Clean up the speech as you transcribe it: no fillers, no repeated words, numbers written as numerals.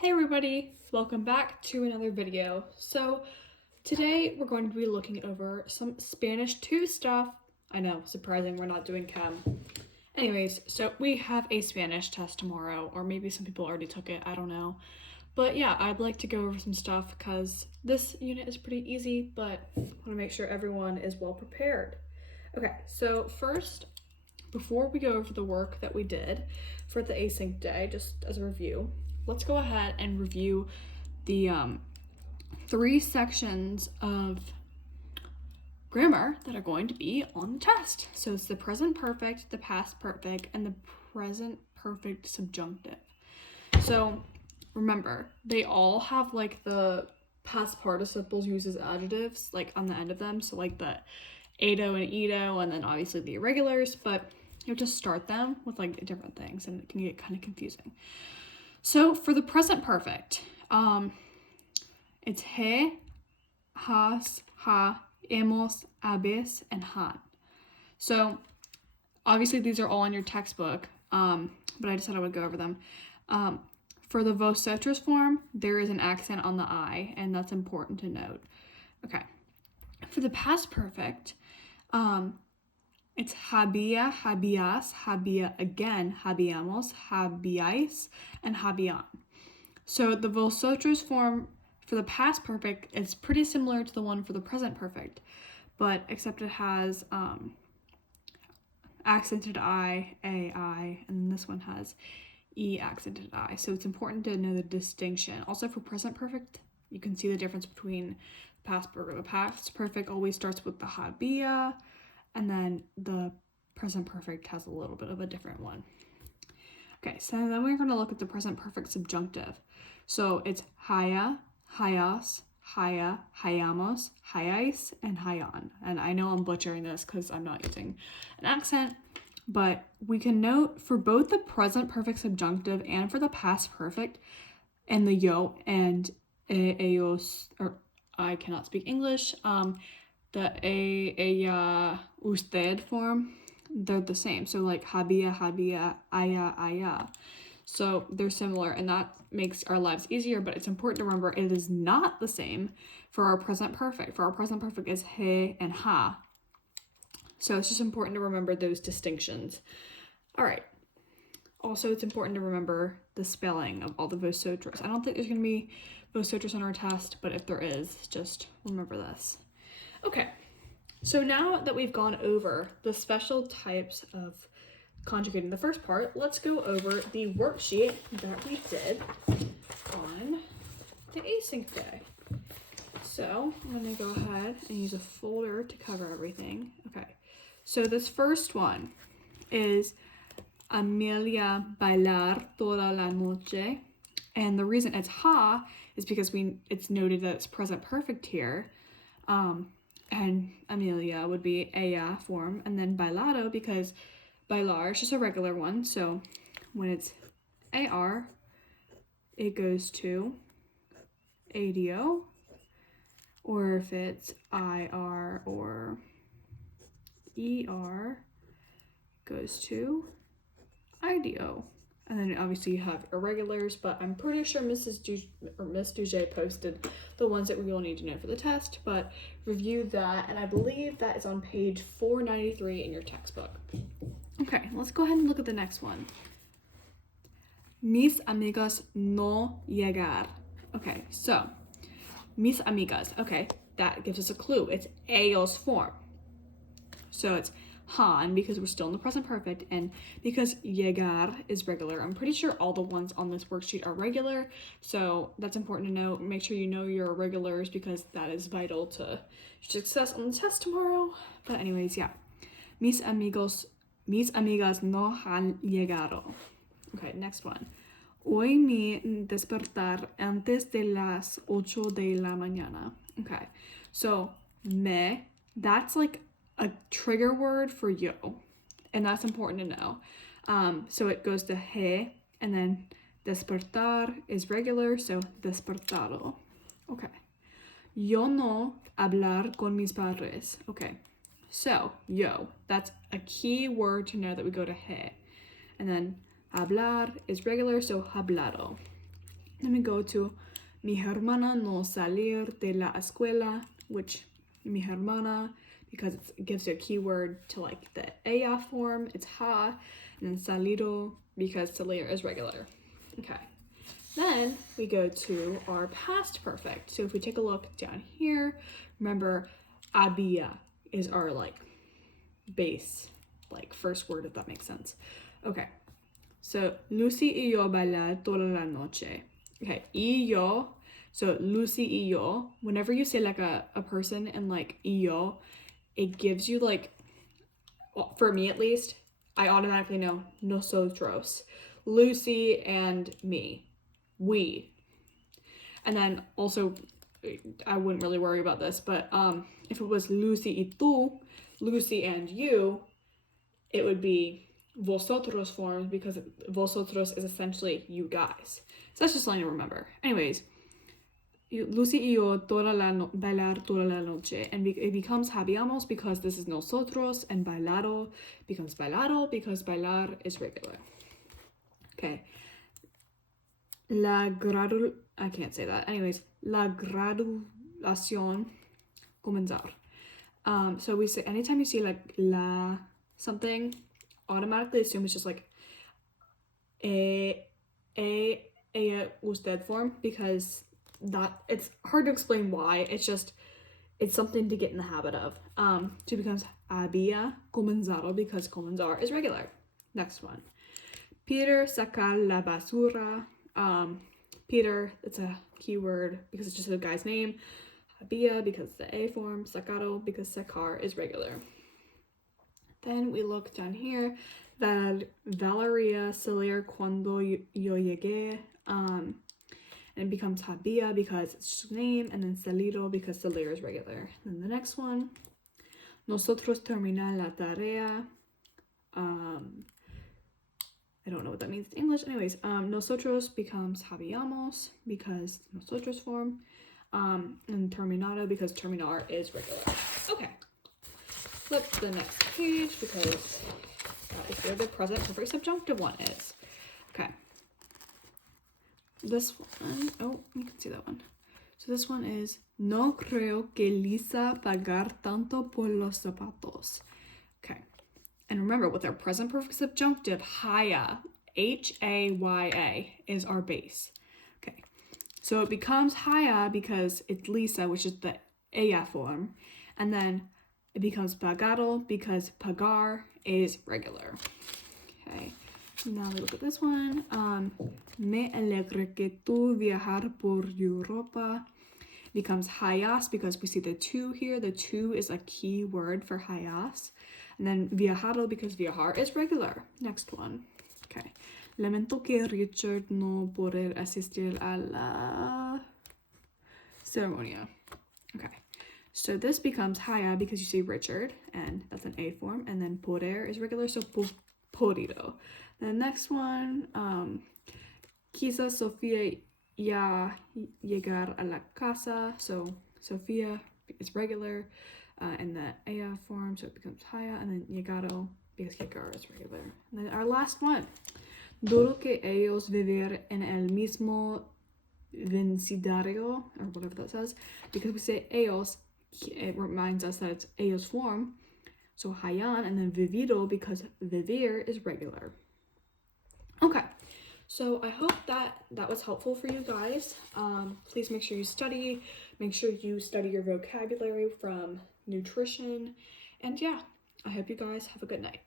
Hey everybody, welcome back to another video. So today we're going to be looking over some Spanish 2 stuff. I know, surprising, we're not doing chem. Anyways, so we have a Spanish test tomorrow, or maybe some people already took it, I don't know. But yeah, I'd like to go over some stuff because this unit is pretty easy, but I want to make sure everyone is well prepared. Okay, so first, before we go over the work that we did for the async day, just as a review, let's go ahead and review the 3 sections of grammar that are going to be on the test. So it's the present perfect, the past perfect, and the present perfect subjunctive. So remember, they all have like the past participles used as adjectives like on the end of them. So like the ado and edo, and then obviously the irregulars, but you have to start them with like different things and it can get kind of confusing. So for the present perfect, it's he, has, ha, hemos, habes, and han. So obviously these are all in your textbook, but I just thought I would go over them. For the vosotros form, there is an accent on the I, and that's important to note. Okay. For the past perfect, it's había, habías, había again, habíamos, habíais, and habían. So the vosotros form for the past perfect is pretty similar to the one for the present perfect, but except it has accented I, A-I, and this one has E accented I. So it's important to know the distinction. Also for present perfect, you can see the difference between past perfect. The past perfect always starts with the había, and then the present perfect has a little bit of a different one. Okay, so then we're going to look at the present perfect subjunctive. So it's haya, hayas, haya, hayamos, hayais, and hayan. And I know I'm butchering this because I'm not using an accent, but we can note for both the present perfect subjunctive and for the past perfect and the yo and ellos, or I cannot speak English, the ella, usted form, they're the same. So like había, había, aya, aya. So they're similar, and that makes our lives easier, but it's important to remember it is not the same for our present perfect. For our present perfect is he and ha. So it's just important to remember those distinctions. All right. Also, it's important to remember the spelling of all the vosotros. I don't think there's going to be vosotros on our test, but if there is, just remember this. Okay, so now that we've gone over the special types of conjugating the first part, let's go over the worksheet that we did on the async day. So I'm going to go ahead and use a folder to cover everything. Okay, so this first one is Amelia bailar toda la noche. And the reason it's ha is because it's noted that it's present perfect here. And Amelia would be ella form, and then bailado because bailar is just a regular one. So when it's AR, it goes to ADO, or if it's IR or ER, goes to IDO. And then obviously you have irregulars, but I'm pretty sure Miss Duje posted the ones that we will need to know for the test, but review that, and I believe that is on page 493 in your textbook. Okay, let's go ahead and look at the next one. Mis amigas no llegar. Okay, so mis amigas. Okay, that gives us a clue. It's ellos form. So it's han because we're still in the present perfect, and because llegar is regular. I'm pretty sure all the ones on this worksheet are regular, so that's important to know. Make sure you know your irregulars because that is vital to success on the test tomorrow. But anyways, yeah. Mis amigas no han llegado. Okay, next one. Hoy me despertar antes de las 8 de la mañana. Okay, so me, that's like a trigger word for yo, and that's important to know. So it goes to he, and then despertar is regular, so despertado. Okay. Yo no hablar con mis padres. Okay. So yo, that's a key word to know that we go to he, and then hablar is regular, so hablado. Then we go to mi hermana no salir de la escuela, which mi hermana, because it gives you a keyword to like the ella form, it's ha, and then salido because salir is regular. Okay. Then we go to our past perfect. So if we take a look down here, remember había is our like base, like first word, if that makes sense. Okay. So Lucy y yo bailar toda la noche. Okay, y yo. So Lucy y yo. Whenever you say like a person and like y yo, it gives you like, well, for me at least, I automatically know nosotros, Lucy and me, we. And then also, I wouldn't really worry about this, but if it was Lucy y tú, Lucy and you, it would be vosotros forms because vosotros is essentially you guys. So that's just something to remember. Anyways, Lucy y yo bailar toda la noche, and it becomes habíamos because this is nosotros, and bailado becomes bailado because bailar is regular. Okay. I can't say that. Anyways, la graduación comenzar. So we say anytime you see like la something, automatically assume it's just like ella usted form because that it's hard to explain why. It's something to get in the habit of. So it becomes había comenzado because comenzar is regular. Next one. Peter sacar la basura. Peter, it's a keyword because it's just a guy's name. Había because the A form. Sacado because sacar is regular. Then we look down here. Valeria salir cuando yo llegué. And it becomes había because it's just a name, and then salido because salir is regular. Then the next one. Nosotros terminar la tarea. I don't know what that means in English. Anyways, nosotros becomes habíamos because nosotros form. And terminado because terminar is regular. Okay. Flip to the next page because that is where the present perfect subjunctive one is. Okay. This one, oh, you can see that one. So this one is, no creo que Lisa pagar tanto por los zapatos. Okay. And remember, with our present perfect subjunctive, haya, H-A-Y-A, is our base. Okay. So it becomes haya because it's Lisa, which is the ella form. And then it becomes pagado because pagar is regular. Okay. Now we look at this one. Me alegre que tú viajar por Europa becomes hayas because we see the two here. The two is a key word for hayas. And then viajado because viajar is regular. Next one. Okay. Lamento que Richard no poder asistir a la ceremonia. Okay. So this becomes haya because you see Richard, and that's an A form. And then poder is regular, so podido. The next one, quizá Sofía ya llegar a la casa. So Sofía is regular, and the ella form, so it becomes haya, and then llegado because llegar is regular. And then our last one, duro que ellos vivir en el mismo vecindario, or whatever that says, because we say ellos, it reminds us that it's ellos form, so hayan, and then vivido because vivir is regular. Okay, so I hope that was helpful for you guys. Please make sure you study. Make sure you study your vocabulary from nutrition. And yeah, I hope you guys have a good night.